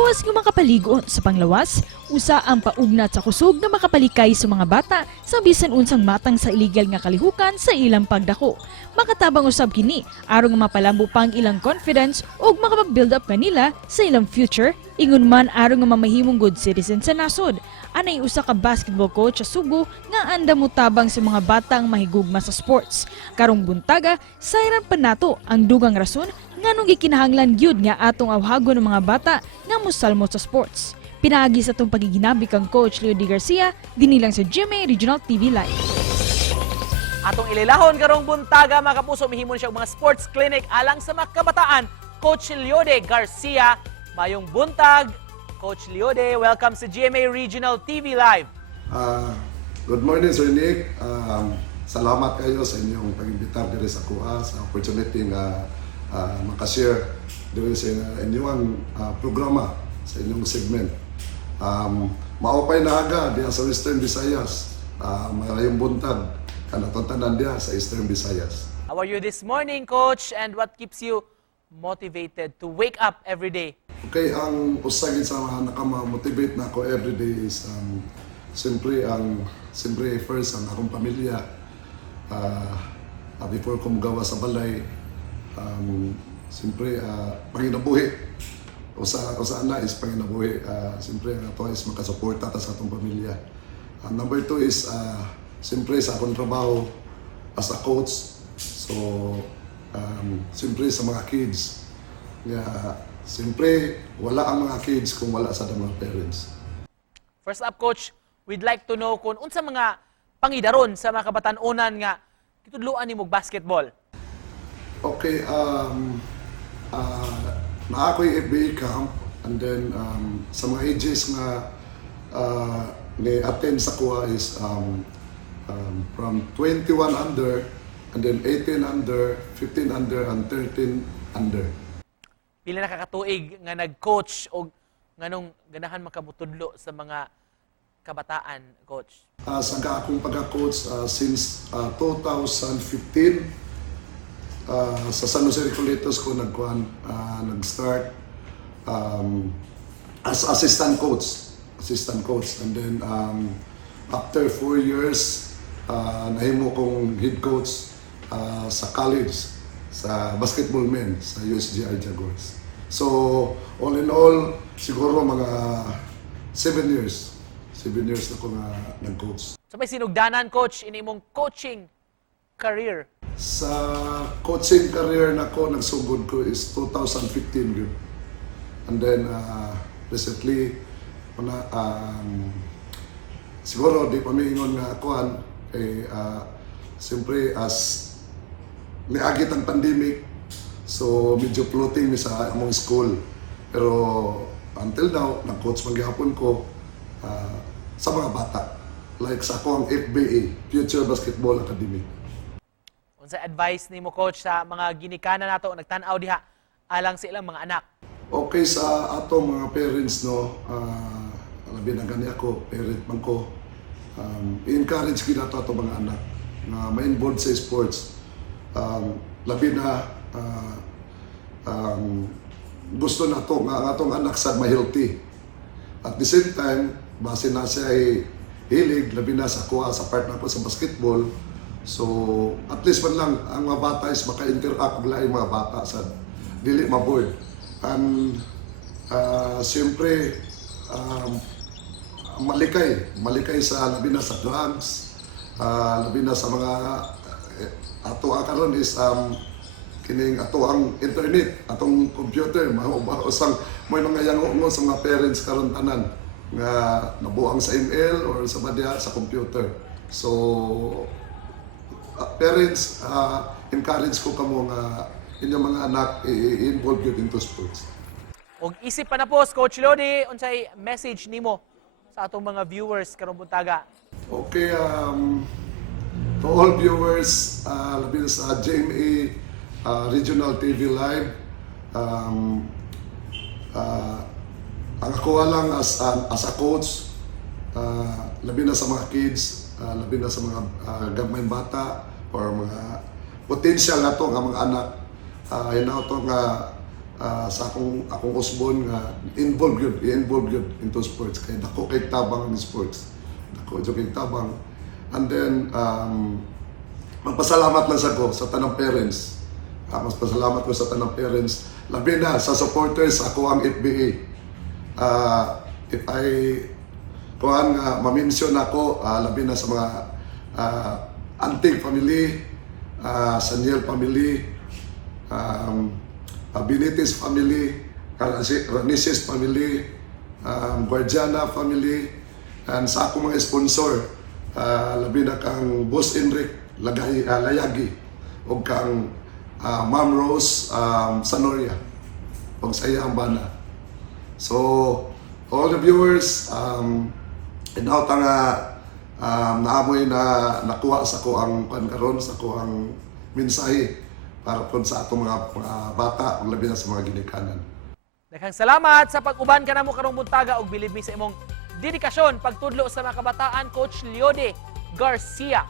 Luwas nga makapaligo sa panglawas, usa ang paugnat sa kusog na makapalikay sa mga bata sa bisan unsang matang sa illegal nga kalihukan sa ilang pagdako. Makatabang usab kini aron nga mapalambo pang ilang confidence ug makapag-build up kanila sa ilang future, ingon man aron nga mamahimong good citizen sa nasod. Anay usa ka basketball coach sa Subo nga anda mo tabang sa mga batang mahigugma sa sports. Karong buntaga, sayran pa nato ang dugang rason nganong gikinahanglan gyud nga atong awhagon ng mga bata nga mosalmo sa sports. Pinaagi sa itong pagiginabi kang Coach Leody Garcia, dinilang sa GMA Regional TV Live. Atong ililahon karong buntaga mga kapuso, mihimon siya mga sports clinic alang sa mga kabataan. Coach Leody Garcia, mayong buntag. Coach Leody, welcome sa GMA Regional TV Live. Good morning, Sir Nick. Salamat kayo sa inyong pag-imbitar diri sa kuha sa opportunity nga makashare diri sa inyong programa sa inyong segment. Maupay na aga diya sa Western Visayas. Mayong buntag kanatong tanan diya sa Eastern Visayas. How are you this morning, Coach? And what keeps you motivated to wake up every day? Okay, ang usagin sa nakama-motivate na ako everyday is siyempre first ang akong pamilya. Before ko magawa sa balay, siyempre panginabuhi. Usa na is panginabuhi. Siyempre ang ato is makasuporta ta sa atong pamilya. Number two is siyempre sa akong trabaho as a coach. So siyempre sa mga kids. Siyempre, wala ang mga kids kung wala sa mga parents. First up, Coach, we'd like to know kung unsa mga pangidaron sa mga kabatan-onan nga kitudloan nimo basketball. Okay, naa ko'y FBA camp and then sa mga ages nga ni-attend sa kuha is from 21 under and then 18 under, 15 under and 13 under. Pila nakakatuig nga nag-coach o nganong ganahan makabutudlo sa mga kabataan, Coach? Sa akong pagka-coach since 2015, sa San Jose Recoletos ko nag-start as assistant coach. And then after 4 years, nahimo kong head coach sa college, sa basketball men, sa USGR Jaguars. So, all in all, siguro mga 7 years. 7 years na ko nga nag-coach. So may sinugdanan, Coach, ini mong coaching career? Sa coaching career na ko, nagsugod ko is 2015 yun. And then, recently, siguro di pa may ingon nga kuhan, siyempre as niagit ang pandemic, so medyo floating sa among school. Pero until now, nag-coach maghapon ko sa mga bata. Like sa ako ang FBA, Future Basketball Academy. Unsa advice nimo, Coach, sa mga ginikanan nato nagtan-aw diha alang sa ilang mga anak? Okay, sa ato mga parents, no, labi na gani ako, parent man ko, i-encourage kita ato mga anak na ma-involved sa sports. Labi na gusto na to nga atong anak sa ma-healthy. At the same time, base na siya ay hilig, labi na sa kuha sa part na ko sa basketball. So, at least man lang ang mga bata is maka-interact ng laing mga bata sa dili ma-board. And siyempre, malikay sa labi na sa drugs, labi na sa mga ato karon is kining ato ang internet, atong computer, usang may nangayango sa mga parents karon tanan nga nabuang sa email or sa badya sa computer. So parents, encourage ko kamo nga inyong mga anak i-involve yun into sports. Og isip pa na po, Coach Leody, unsay message nimo sa atong mga viewers karong buntaga? Okay, to all viewers, labi sa GMA Regional TV Live, ang ako lang as a coach, labi na sa mga kids, labi na sa mga gamay bata or mga potential na to nga mga anak, hinaw to nga sa akong usbon nga i-involve yun into sports. Kaya dako kay tabang ang sports. Dako kay tabang. And then, magpasalamat lang sa tanang parents. Mas pasalamat ko sa tanang parents. Labi na sa supporters ako ang FBA. If I kuhan nga ma-mention ako, labi na sa mga Anting family, Saniel family, Benitez family, Ranises family, Guardiana family, and sa akong mga sponsor, labi na kang Boss Enric Layagi, o kang Ma'am Rose Sanoria, o sa iyang bana. So, all the viewers, inauta nga naamoy na nakuha sa ko ang karon sa ko ang mensahe para po sa atong mga bata, labi na sa mga ginikanan. Daghang salamat sa pag-uban ka namo karong buntaga ug bilib mi sa imong dedikasyon pagtudlo sa mga kabataan, Coach Leode Garcia.